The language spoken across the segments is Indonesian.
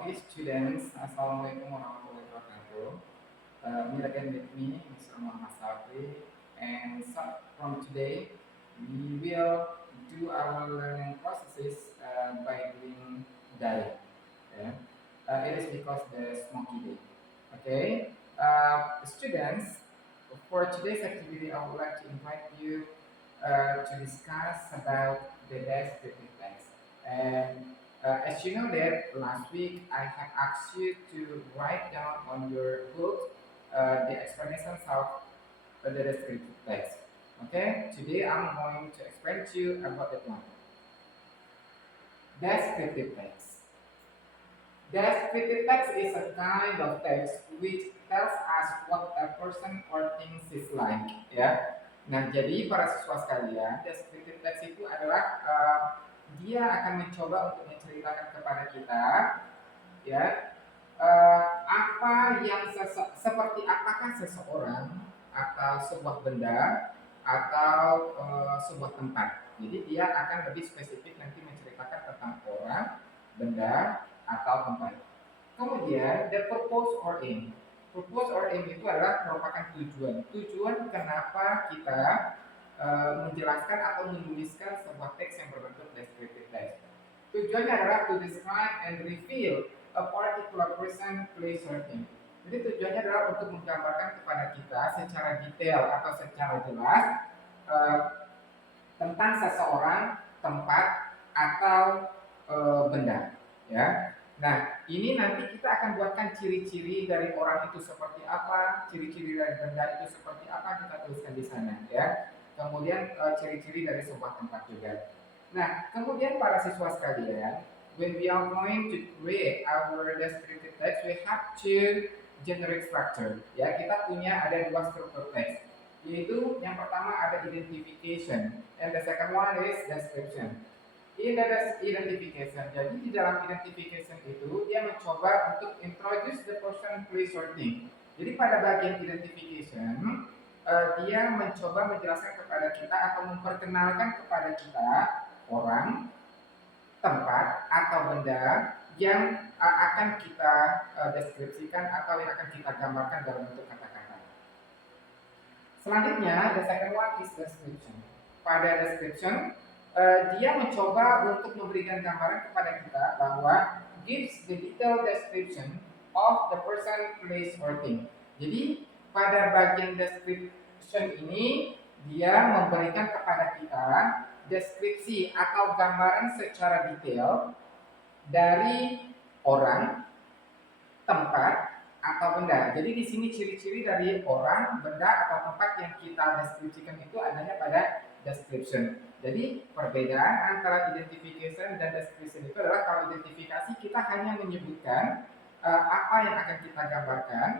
Okay, students, Assalamualaikum warahmatullahi wabarakatuh. Meet again with me, Mr. Muhammad Sabri, and from today, we will do our learning processes by doing diet. Yeah? It is because the smoky day. Okay, students, for today's activity, I would like to invite you to discuss about the descriptive text. And as you know that last week I have asked you to write down on your book the explanations of the descriptive text. Okay, today I'm going to explain to you about that one. Descriptive text. Descriptive text is a kind of text which tells us what a person or thing is like, ya. Nah, jadi para siswa sekalian, descriptive text itu adalah dia akan mencoba untuk menceritakan kepada kita, ya, apa yang seperti apakah seseorang atau sebuah benda atau sebuah tempat. Jadi dia akan lebih spesifik nanti menceritakan tentang orang, benda, atau tempat. Kemudian the purpose or aim. Purpose or aim itu adalah merupakan tujuan. Tujuan kenapa kita menjelaskan atau menuliskan sebuah teks yang berbentuk descriptive text. Tujuannya adalah to describe and reveal a particular person, place, or thing. Jadi tujuannya adalah untuk menggambarkan kepada kita secara detail atau secara jelas tentang seseorang, tempat, atau benda. Ya. Nah, ini nanti kita akan buatkan ciri-ciri dari orang itu seperti apa, ciri-ciri dari benda itu seperti apa, kita tuliskan di sana, ya. Kemudian ciri-ciri dari sebuah tempat juga. Nah, kemudian para siswa sekalian, when we are going to create our descriptive text, we have to generate structure. Ya, kita punya ada dua struktur teks, yaitu yang pertama ada identification, and the second one is description. In the identification, jadi di dalam identification itu dia mencoba untuk introduce the person, place, or thing. Jadi pada bagian identification dia mencoba menjelaskan kepada kita atau memperkenalkan kepada kita orang, tempat, atau benda yang akan kita deskripsikan atau yang akan kita gambarkan dalam bentuk kata-kata. Selanjutnya, the second one is description. Pada description, dia mencoba untuk memberikan gambaran kepada kita bahwa gives the detailed description of the person, place, or thing. Jadi pada bagian description ini dia memberikan kepada kita deskripsi atau gambaran secara detail dari orang, tempat, atau benda. Jadi di sini ciri-ciri dari orang, benda, atau tempat yang kita deskripsikan itu adanya pada description. Jadi perbedaan antara identification dan description itu adalah kalau identifikasi kita hanya menyebutkan apa yang akan kita gambarkan,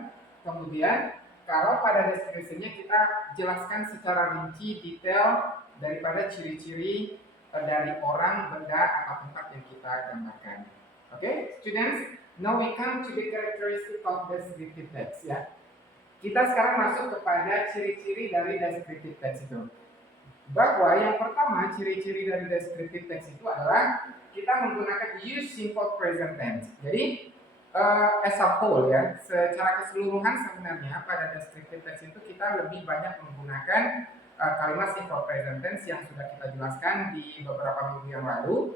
kemudian kalau pada description-nya kita jelaskan secara rinci detail daripada ciri-ciri dari orang, benda, atau tempat yang kita gambarkan. Okay, students, now we come to the characteristic of descriptive text, ya. Kita sekarang masuk kepada ciri-ciri dari descriptive text itu. Bahwa yang pertama ciri-ciri dari descriptive text itu adalah kita menggunakan use simple present tense. Jadi as a whole, ya, secara keseluruhan sebenarnya pada descriptive text itu kita lebih banyak menggunakan kalimat simple present tense yang sudah kita jelaskan di beberapa minggu yang lalu.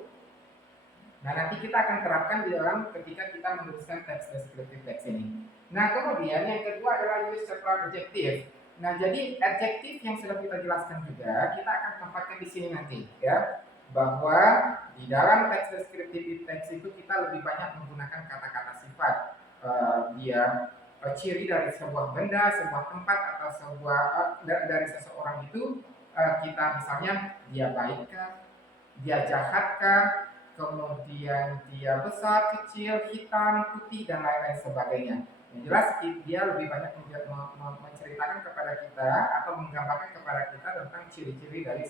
Nah, nanti kita akan terapkan di dalam ketika kita menuliskan teks descriptive text ini. Nah, kemudian yang kedua adalah use several adjective. Nah, jadi adjektif yang sudah kita jelaskan juga kita akan tempatkan di sini nanti, ya, bahwa di dalam teks descriptive text itu kita lebih banyak menggunakan kata-kata sifat. Dia ciri dari sebuah benda, sebuah tempat, atau sebuah dari seseorang itu kita misalnya dia baikkah, dia jahatkah, kemudian dia besar, kecil, hitam, putih, dan lain-lain sebagainya. Yang jelas dia lebih banyak menceritakan kepada kita atau menggambarkan kepada kita tentang ciri-ciri dari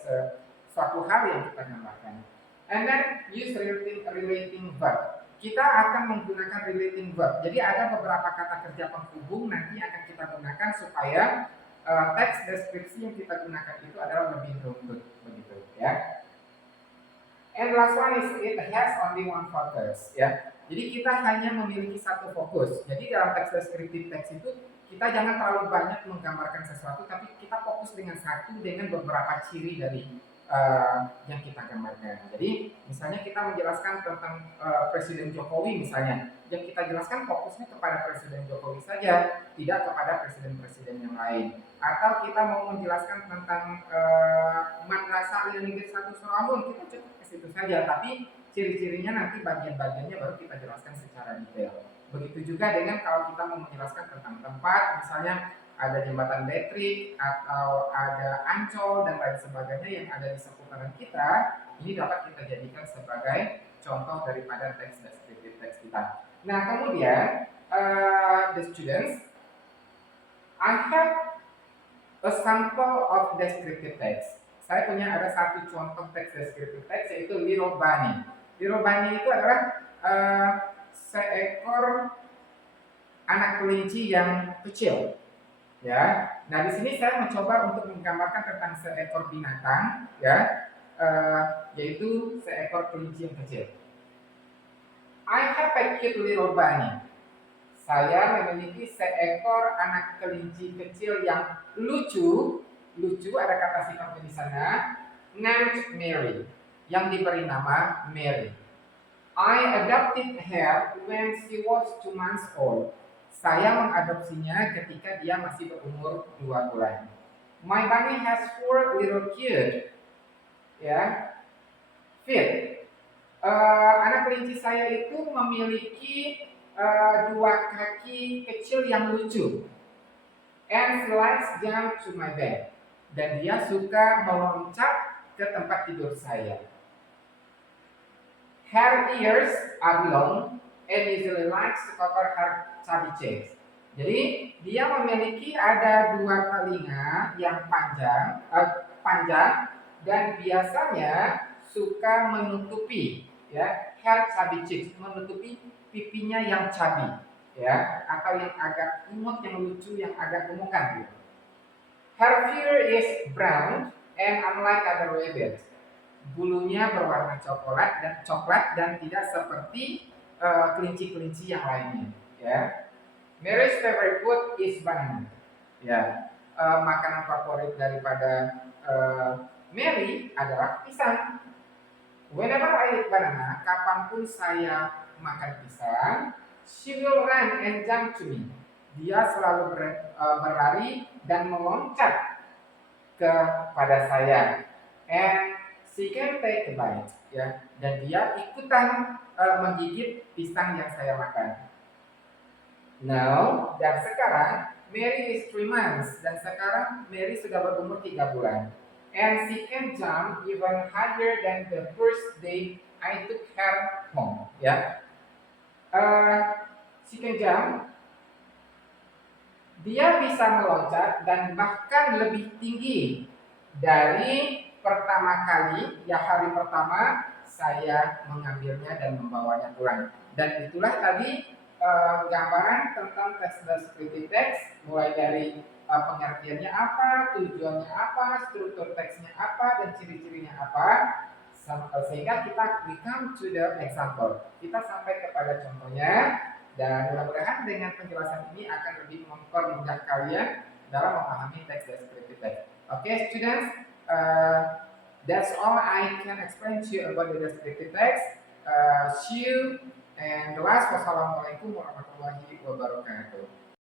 suatu hal yang kita gambarkan. And then use relating verb. Kita akan menggunakan relating verb. Jadi ada beberapa kata kerja penghubung nanti akan kita gunakan supaya teks deskripsi yang kita gunakan itu adalah lebih runtut, begitu, ya. And last one is it has only one focus, ya. Jadi kita hanya memiliki satu fokus. Jadi dalam teks deskriptif teks itu kita jangan terlalu banyak menggambarkan sesuatu, tapi kita fokus dengan satu dengan beberapa ciri dari yang kita gambarkan. Jadi misalnya kita menjelaskan tentang Presiden Jokowi misalnya, yang kita jelaskan fokusnya kepada Presiden Jokowi saja, tidak kepada presiden-presiden yang lain. Atau kita mau menjelaskan tentang Madrasah Negeri 1 Surabaya, kita cukup ke situ saja, tapi ciri-cirinya nanti bagian-bagiannya baru kita jelaskan secara detail. Begitu juga dengan kalau kita mau menjelaskan tentang tempat, misalnya ada jembatan Betrik atau ada Ancol dan lain sebagainya yang ada di seputaran kita, ini dapat kita jadikan sebagai contoh daripada teks deskriptif teks kita. Nah, kemudian the students, I have a sample of descriptive text. Saya punya ada satu contoh teks deskriptif teks yaitu Little Bunny. Little Bunny itu adalah seekor anak kelinci yang kecil. Ya, nah di sini saya mencoba untuk menggambarkan tentang seekor binatang, ya, yaitu seekor kelinci yang kecil. I have a cute little bunny. Saya memiliki seekor anak kelinci kecil yang lucu. Lucu ada kata sifatnya di sana. Named Mary, yang diberi nama Mary. I adopted her when she was 2 months old. Saya mengadopsinya ketika dia masih berumur 2 bulan. My bunny has 4 little cute, ya, feet. Anak kelinci saya itu memiliki 2 kaki kecil yang lucu. And she likes jump to my bed. Dan dia suka meloncat ke tempat tidur saya. Her ears are long and easily likes to cover her chubby cheeks. Jadi dia memiliki ada 2 telinga yang panjang dan biasanya suka menutupi, ya, her chubby cheeks, menutupi pipinya yang chubby, ya, atau yang agak imut, yang lucu, yang agak gemukan gitu. Her fur is brown and unlike other rabbits. Bulunya berwarna coklat dan tidak seperti kelinci-kelinci yang lainnya, ya. Mary's favorite food is banana. Ya, makanan favorit daripada Mary adalah pisang. Whenever I eat banana, kapanpun saya makan pisang, she will run and jump to me. Dia selalu berlari dan meloncat kepada saya. And she can take a bite, ya, dan dia ikutan menggigit pisang yang saya makan. Now, dan sekarang Mary is 3 months, dan sekarang Mary sudah berumur 3 bulan. And she can jump even higher than the first day I took her home. Ya, she can jump. Dia bisa meloncat dan bahkan lebih tinggi dari pertama kali, ya, hari pertama saya mengambilnya dan membawanya pulang. Dan itulah tadi gambaran tentang teks deskriptif teks, mulai dari pengertiannya apa, tujuannya apa, struktur teksnya apa, dan ciri-cirinya apa, sehingga kita come to the example. Kita sampai kepada contohnya, dan mudah-mudahan dengan penjelasan ini akan lebih mempermudah kalian dalam memahami teks deskriptif teks. Okay, students, that's all I can explain to you about the descriptive text. See you. And the last, wassalamualaikum warahmatullahi wabarakatuh.